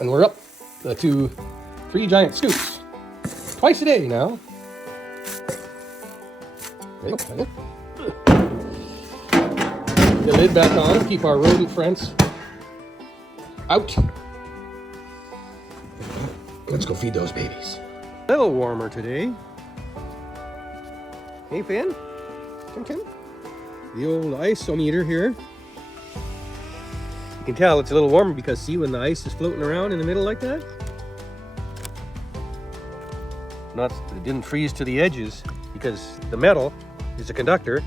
And we're up to 3 giant scoops. Twice a day now. There you go. The lid back on, keep our rodent friends out. Let's go feed those babies. A little warmer today. Hey Finn, Tim. The old isometer here. You can tell it's a little warmer because see when the ice is floating around in the middle like that? It didn't freeze to the edges because the metal is a conductor.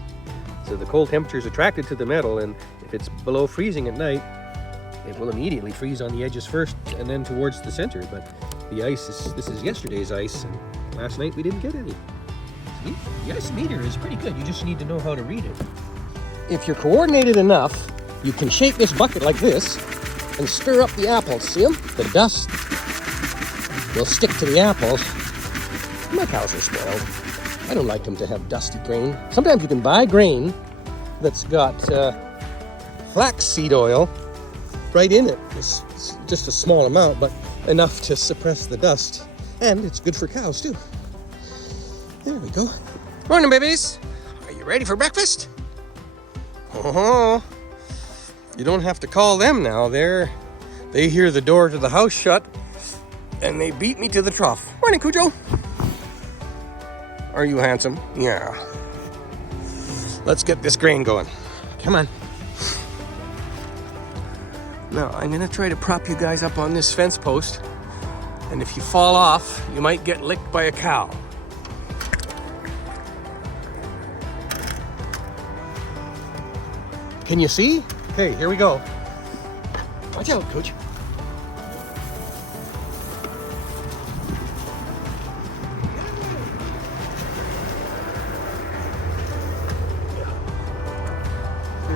So the cold temperature is attracted to the metal, and if it's below freezing at night, it will immediately freeze on the edges first and then towards the center. But the ice this is yesterday's ice, and last night we didn't get any. See? The isometer is pretty good. You just need to know how to read it. If you're coordinated enough, you can shake this bucket like this and stir up the apples. See them? The dust will stick to the apples. My cows are spoiled. I don't like them to have dusty grain. Sometimes you can buy grain that's got flaxseed oil right in it. It's just a small amount, but enough to suppress the dust. And it's good for cows too. There we go. Morning, babies. Are you ready for breakfast? Oh, you don't have to call them now. They hear the door to the house shut and they beat me to the trough. Morning, Cujo. Are you handsome? Yeah. Let's get this grain going. Come on. Now, I'm gonna try to prop you guys up on this fence post. And if you fall off, you might get licked by a cow. Can you see? Okay, here we go. Watch out, Coach.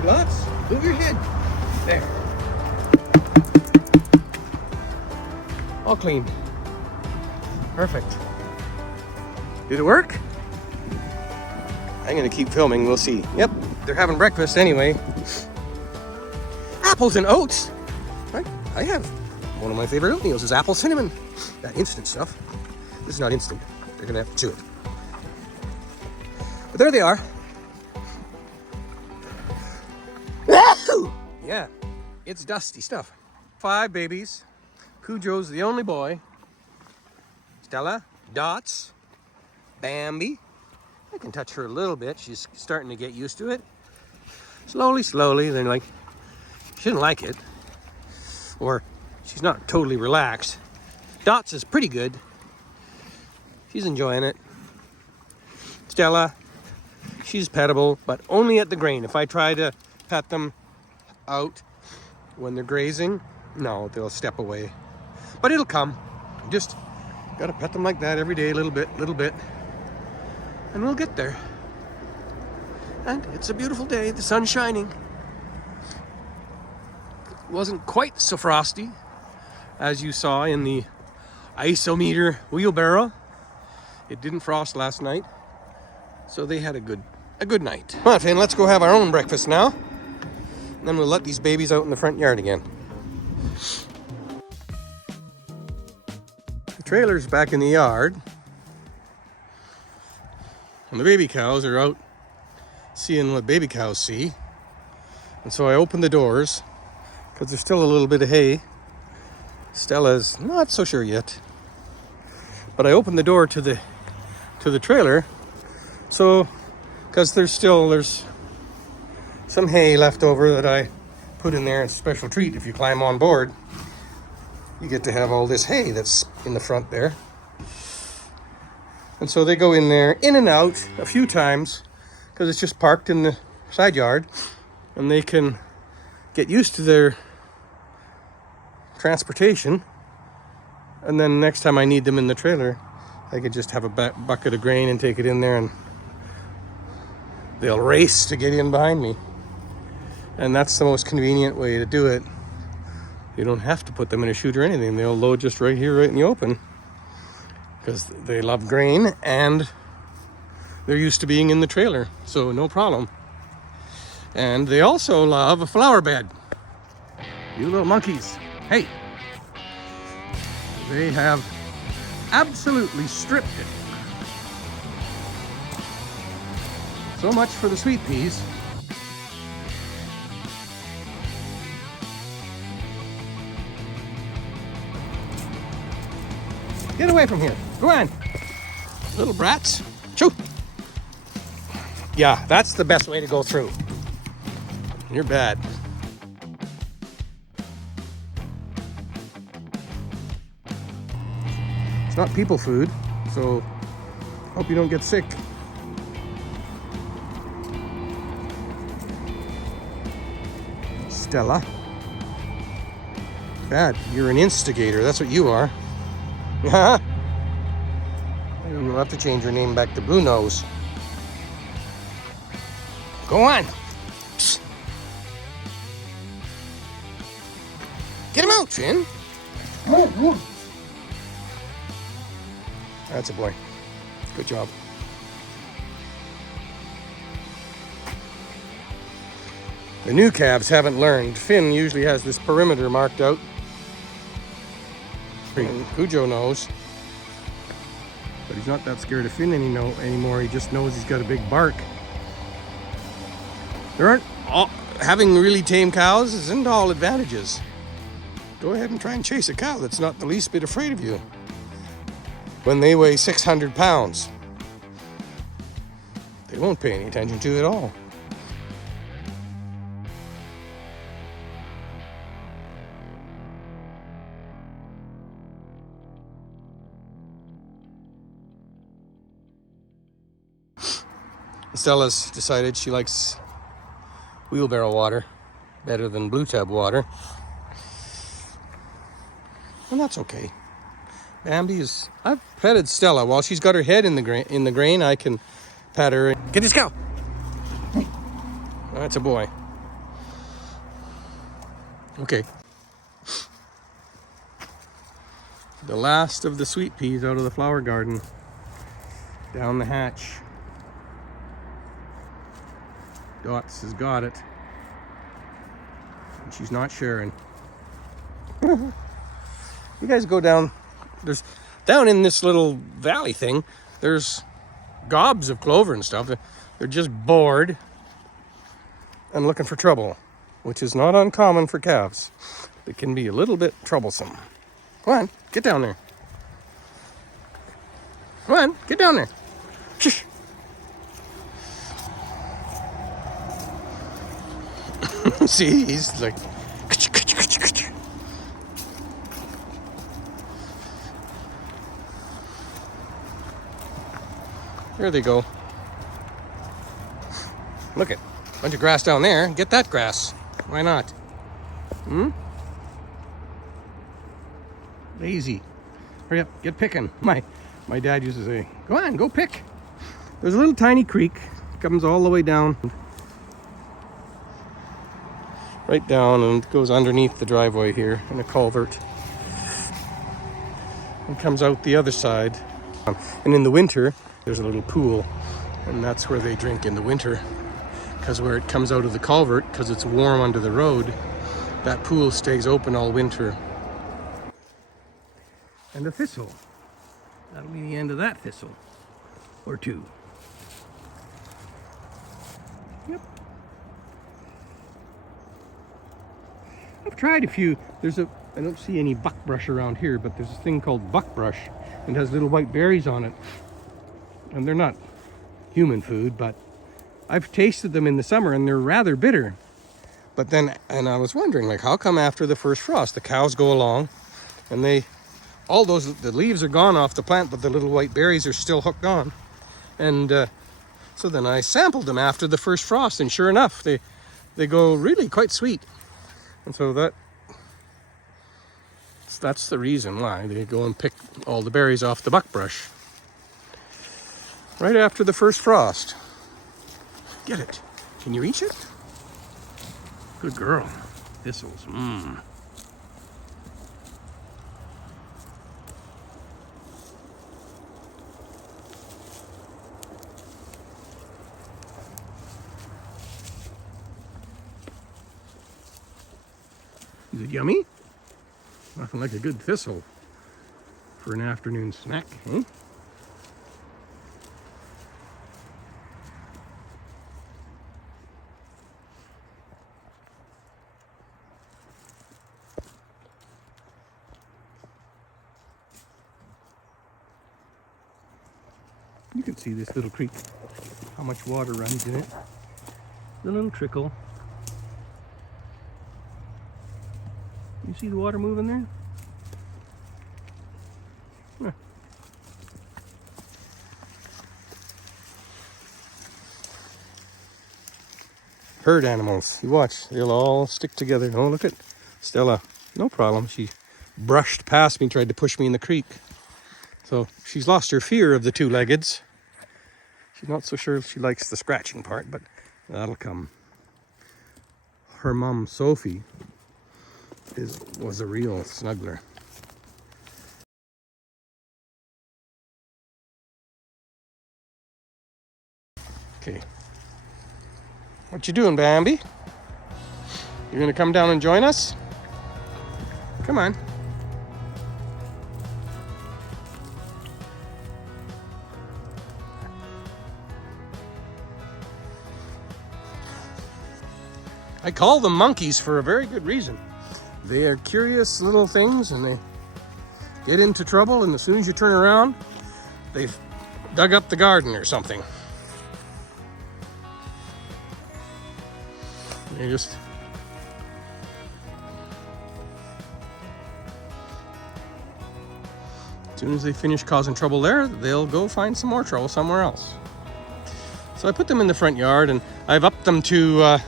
Lots. Move your head. There. All clean. Perfect. Did it work? I'm gonna keep filming. We'll see. Yep, they're having breakfast anyway. Apples and oats. I have one of my favorite oatmeals is apple cinnamon. That instant stuff. This is not instant. They're gonna have to chew it. But there they are. Yeah, it's dusty stuff. 5 babies. Cujo's the only boy. Stella, Dots, Bambi. I can touch her a little bit. She's starting to get used to it. Slowly. Then like, she didn't like it. Or she's not totally relaxed. Dots is pretty good. She's enjoying it. Stella, she's pettable, but only at the grain. If I try to pet them out when they're grazing, no, they'll step away. But it'll come. Just gotta pet them like that every day, a little bit, and we'll get there. And it's a beautiful day. The sun's shining. It wasn't quite so frosty as you saw in the isometer wheelbarrow. It didn't frost last night, so they had a good night. Come on, Finn, let's go have our own breakfast now. And then we'll let these babies out in the front yard again. The trailer's back in the yard. And the baby cows are out seeing what baby cows see. And so I opened the doors because there's still a little bit of hay. Stella's not so sure yet. But I opened the door to the trailer. So, because there's some hay left over that I put in there. It's a special treat. If you climb on board, you get to have all this hay that's in the front there. And so they go in there, in and out a few times, because it's just parked in the side yard, and they can get used to their transportation. And then next time I need them in the trailer, I could just have a bucket of grain and take it in there, and they'll race to get in behind me. And that's the most convenient way to do it. You don't have to put them in a chute or anything. They'll load just right here, right in the open. Because they love grain and they're used to being in the trailer. So no problem. And they also love a flower bed. You little monkeys. Hey. They have absolutely stripped it. So much for the sweet peas. Get away from here. Go on. Little brats. Shoo. Yeah, that's the best way to go through. You're bad. It's not people food, so hope you don't get sick. Stella. Bad. You're an instigator. That's what you are. Yeah. You'll have to change your name back to Blue Nose. Go on. Psst. Get him out, Finn. That's a boy. Good job. The new calves haven't learned. Finn usually has this perimeter marked out. And Cujo knows. But he's not that scared of Finn anymore. He just knows he's got a big bark. There aren't having really tame cows isn't all advantages. Go ahead and try and chase a cow that's not the least bit afraid of you. When they weigh 600 pounds, they won't pay any attention to you at all. Stella's decided she likes wheelbarrow water better than blue tub water. And that's okay. Bambi is... I've petted Stella. While she's got her head in the grain, I can pat her. Get this cow! That's a boy. Okay. The last of the sweet peas out of the flower garden. Down the hatch. Dots has got it. And she's not sharing. You guys go down. There's down in this little valley thing, there's gobs of clover and stuff. They're just bored and looking for trouble, which is not uncommon for calves. It can be a little bit troublesome. Come on, get down there. Come on, get down there. Shush. See, he's like... There they go. Look at bunch of grass down there. Get that grass. Why not? Lazy. Hurry up, get picking. My dad used to say, go on, go pick. There's a little tiny creek. It comes all the way down. Right down and goes underneath the driveway here in a culvert. And comes out the other side. And in the winter, there's a little pool. And that's where they drink in the winter. Because where it comes out of the culvert, because it's warm under the road, that pool stays open all winter. And a thistle. That'll be the end of that thistle. Or two. Yep. I've tried a few. I don't see any buckbrush around here, but there's a thing called buckbrush and it has little white berries on it. And they're not human food, but I've tasted them in the summer and they're rather bitter. But then, and I was wondering, like, how come after the first frost, the cows go along and the leaves are gone off the plant, but the little white berries are still hooked on. And so then I sampled them after the first frost, and sure enough, they go really quite sweet. And so that's the reason why they go and pick all the berries off the buckbrush right after the first frost. Get it. Can you reach it? Good girl. Thistles. Is it yummy? Nothing like a good thistle. for an afternoon snack, eh? You can see this little creek, how much water runs in it. The little trickle. You see the water moving there? Huh. Herd animals, you watch, they'll all stick together. Oh, look at Stella, no problem. She brushed past me, tried to push me in the creek. So she's lost her fear of the two-leggeds. She's not so sure if she likes the scratching part, but that'll come. Her mom, Sophie, was a real snuggler. Okay. What you doing, Bambi? You gonna come down and join us? Come on. I call them monkeys for a very good reason. They are curious little things and they get into trouble, and as soon as you turn around, they've dug up the garden or something. They just... as soon as they finish causing trouble there, they'll go find some more trouble somewhere else. So I put them in the front yard, and I've upped them to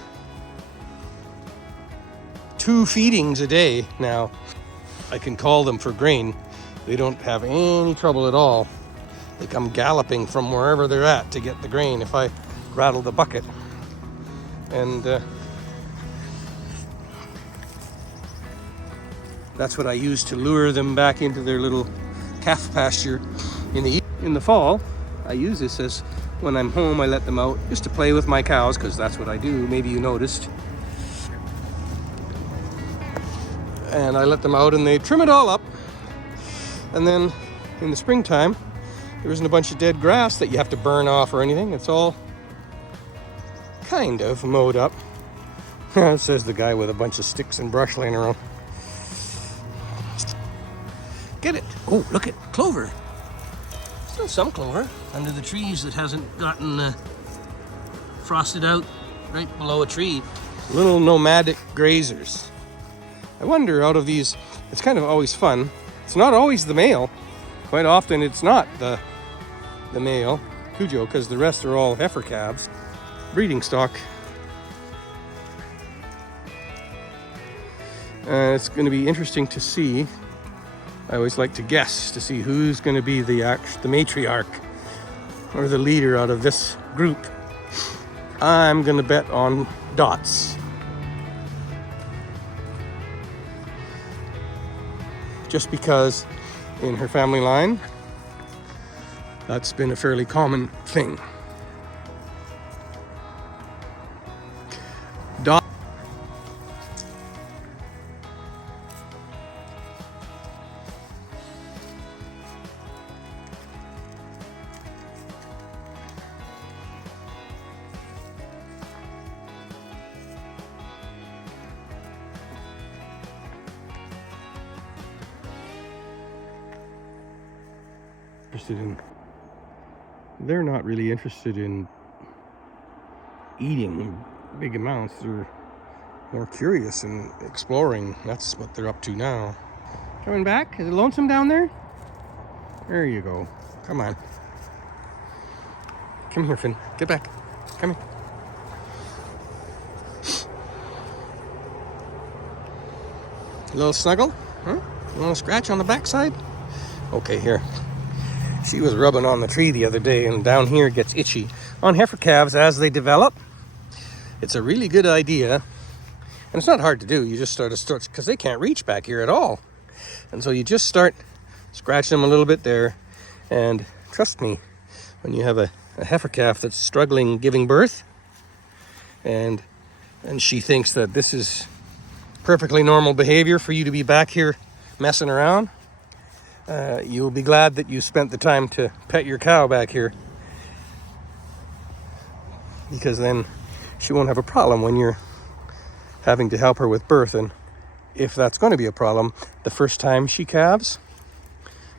2 feedings a day now. I can call them for grain. They don't have any trouble at all. They come galloping from wherever they're at to get the grain if I rattle the bucket. And that's what I use to lure them back into their little calf pasture in the fall. I use this as, when I'm home, I let them out just to play with my cows, because that's what I do. Maybe you noticed. And I let them out and they trim it all up. And then in the springtime, there isn't a bunch of dead grass that you have to burn off or anything. It's all kind of mowed up. Says the guy with a bunch of sticks and brush laying around. Get it? Oh, look at clover. Still some clover under the trees that hasn't gotten frosted out right below a tree. Little nomadic grazers. I wonder, out of these, it's kind of always fun. It's not always the male. Quite often it's not the male Cujo, because the rest are all heifer calves. Breeding stock. It's going to be interesting to see. I always like to guess to see who's going to be the matriarch or the leader out of this group. I'm going to bet on Dots. Just because in her family line, that's been a fairly common thing. Dot. They're not really interested in eating big amounts. They're more curious and exploring. That's what they're up to now. Coming back? Is it lonesome down there? There you go. Come on. Come here, Finn. Get back. Come here. A little snuggle? Huh? You want to scratch on the backside? Okay, here. She was rubbing on the tree the other day, and down here it gets itchy. On heifer calves, as they develop, it's a really good idea. And it's not hard to do. You just start, because they can't reach back here at all. And so you just start scratching them a little bit there. And trust me, when you have a heifer calf that's struggling giving birth, and she thinks that this is perfectly normal behavior for you to be back here messing around, You'll be glad that you spent the time to pet your cow back here, because then she won't have a problem when you're having to help her with birth. And if that's going to be a problem, the first time she calves,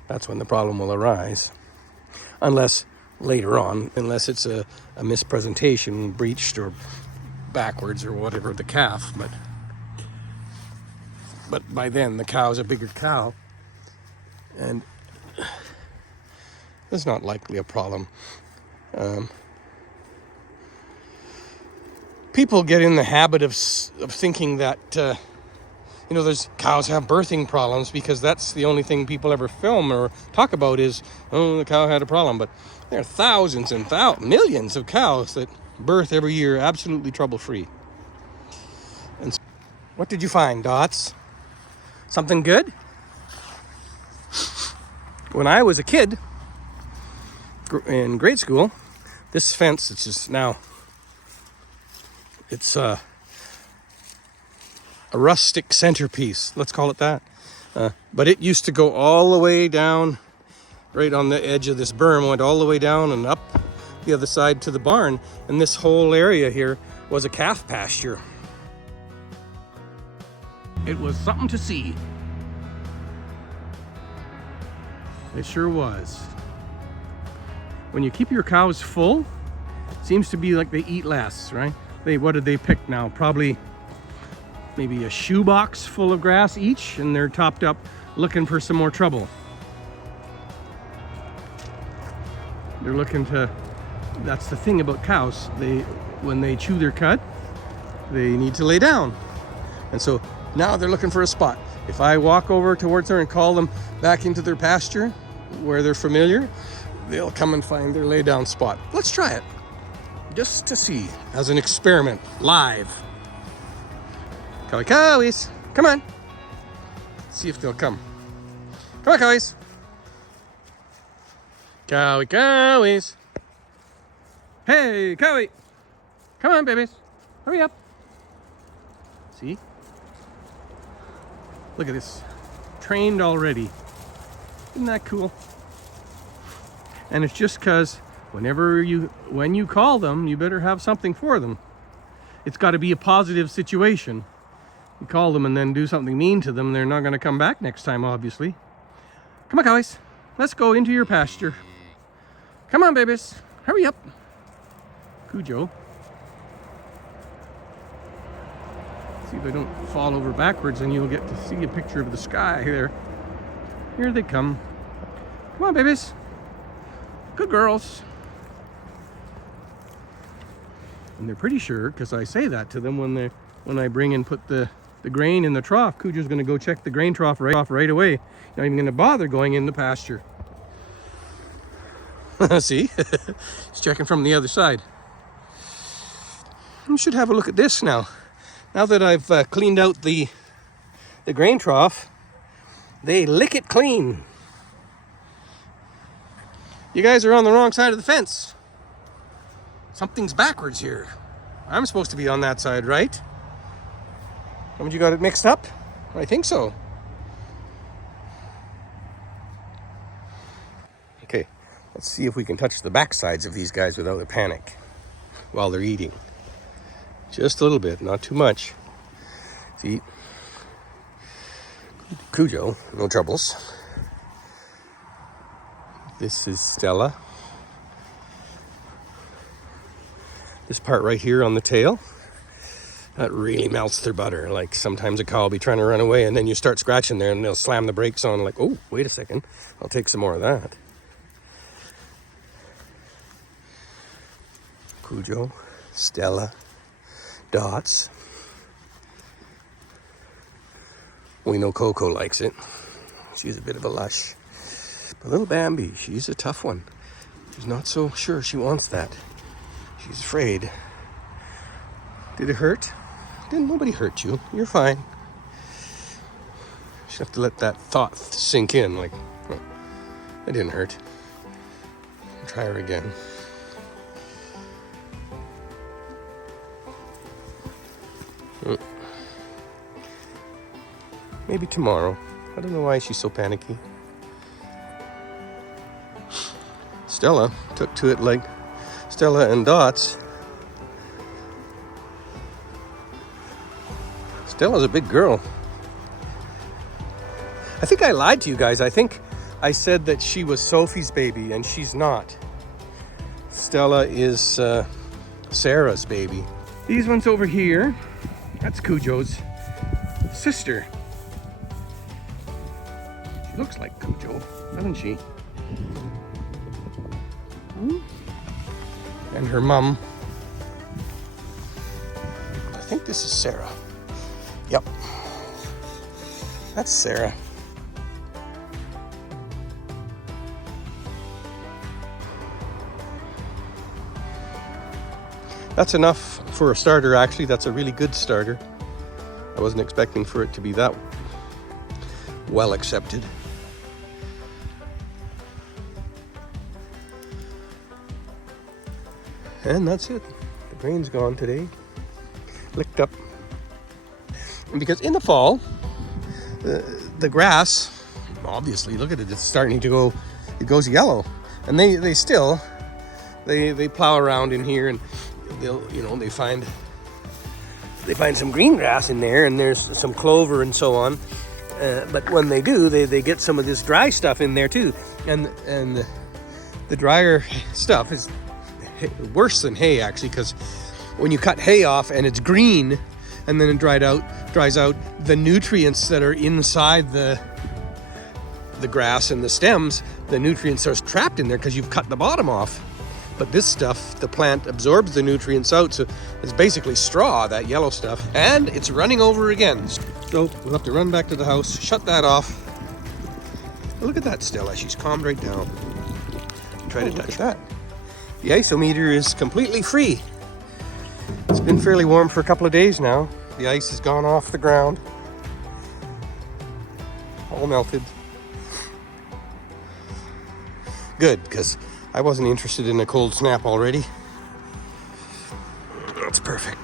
that's when the problem will arise. Unless later on, unless it's a mispresentation, breached or backwards or whatever the calf. But by then the cow's a bigger cow, and there's not likely a problem. People get in the habit of thinking that there's cows have birthing problems, because that's the only thing people ever film or talk about is, oh, the cow had a problem. But there are thousands and millions of cows that birth every year absolutely trouble-free. And so, what did you find, Dots? Something good? When I was a kid in grade school, this fence, it's a rustic centerpiece, let's call it that. But it used to go all the way down, right on the edge of this berm, went all the way down and up the other side to the barn. And this whole area here was a calf pasture. It was something to see. It sure was. When you keep your cows full, it seems to be like they eat less, right? What did they pick now? Probably maybe a shoebox full of grass each, and they're topped up looking for some more trouble. They're looking to, that's the thing about cows. When they chew their cud, they need to lay down. And so now they're looking for a spot. If I walk over towards her and call them back into their pasture where they're familiar, they'll come and find their lay down spot. Let's try it, just to see, as an experiment, live. Cowie cowies, come on. See if they'll come. Come on, cowies. Cowie cowies. Hey, cowie. Come on, babies. Hurry up. See? Look at this. Trained already. Isn't that cool? And it's just because when you call them, you better have something for them. It's got to be a positive situation. You call them and then do something mean to them, they're not going to come back next time, obviously. Come on, cowies. Let's go into your pasture. Come on, babies. Hurry up. Cujo. See if I don't fall over backwards, and you'll get to see a picture of the sky there. Here they come. Come on, babies. Good girls. And they're pretty sure, because I say that to them when I bring and put the grain in the trough. Cujo's going to go check the grain trough right away. Not even going to bother going in the pasture. See? He's checking from the other side. You should have a look at this now. Now that I've cleaned out the grain trough, they lick it clean. You guys are on the wrong side of the fence. Something's backwards here. I'm supposed to be on that side, right? Haven't you got it mixed up? I think so. Okay, let's see if we can touch the back sides of these guys without a panic while they're eating. Just a little bit, not too much. See, Cujo, no troubles. This is Stella. This part right here on the tail, that really melts their butter. Like sometimes a cow will be trying to run away and then you start scratching there and they'll slam the brakes on like, oh, wait a second, I'll take some more of that. Cujo, Stella, Dots. We know Coco likes it. She's a bit of a lush. But little Bambi, she's a tough one. She's not so sure she wants that. She's afraid. Did it hurt? Didn't nobody hurt you. You're fine. You just have to let that thought sink in. Like, oh, it didn't hurt. Try her again. Maybe tomorrow. I don't know why she's so panicky. Stella took to it like Stella and Dots. Stella's a big girl. I think I lied to you guys. I think I said that she was Sophie's baby, and she's not. Stella is Sarah's baby. These ones over here, that's Cujo's sister. She looks like Cujo, doesn't she? And her mom. I think this is Sarah. Yep. That's Sarah. That's enough for a starter, actually. That's a really good starter. I wasn't expecting for it to be that well accepted. And that's it. The grain's gone today. Licked up. And because in the fall, the grass, obviously, look at it, it's starting to go, it goes yellow. And they still plow around in here, and they'll, you know, they find some green grass in there, and there's some clover and so on. But when they do, they get some of this dry stuff in there too. And the drier stuff is worse than hay, actually, because when you cut hay off and it's green and then it dries out, the nutrients that are inside the grass and the stems, the nutrients are trapped in there because you've cut the bottom off. But this stuff, the plant absorbs the nutrients out, so it's basically straw, that yellow stuff, and it's running over again. So we'll have to run back to the house, shut that off. Look at that, Stella, she's calmed right down. Try to touch that. The isometer is completely free. It's been fairly warm for a couple of days now. The ice has gone off the ground. All melted. Good, because I wasn't interested in a cold snap already. That's perfect.